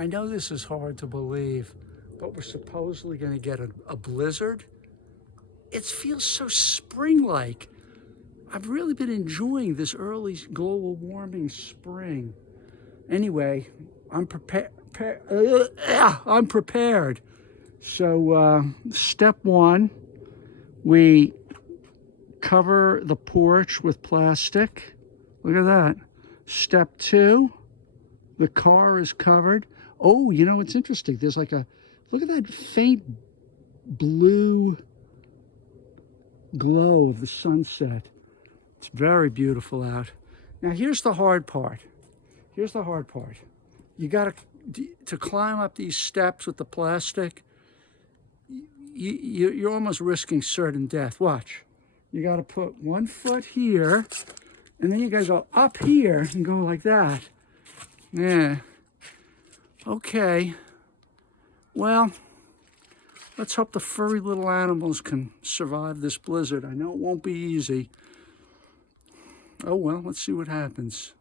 I know this is hard to believe, but we're supposedly going to get a blizzard. It feels so spring-like. I've really been enjoying this early global warming spring. Anyway, I'm prepared. I'm prepared. So step one, we cover the porch with plastic. Look at that. Step two, the car is covered. Oh, you know, it's interesting. There's like look at that faint blue glow of the sunset. It's very beautiful out. Now, here's the hard part. Here's the hard part. You got to climb up these steps with the plastic. You're almost risking certain death. Watch. You got to put one foot here, and then you got to go up here and go like that. Yeah. Okay. Well, let's hope the furry little animals can survive this blizzard. I know it won't be easy. Oh well, let's see what happens.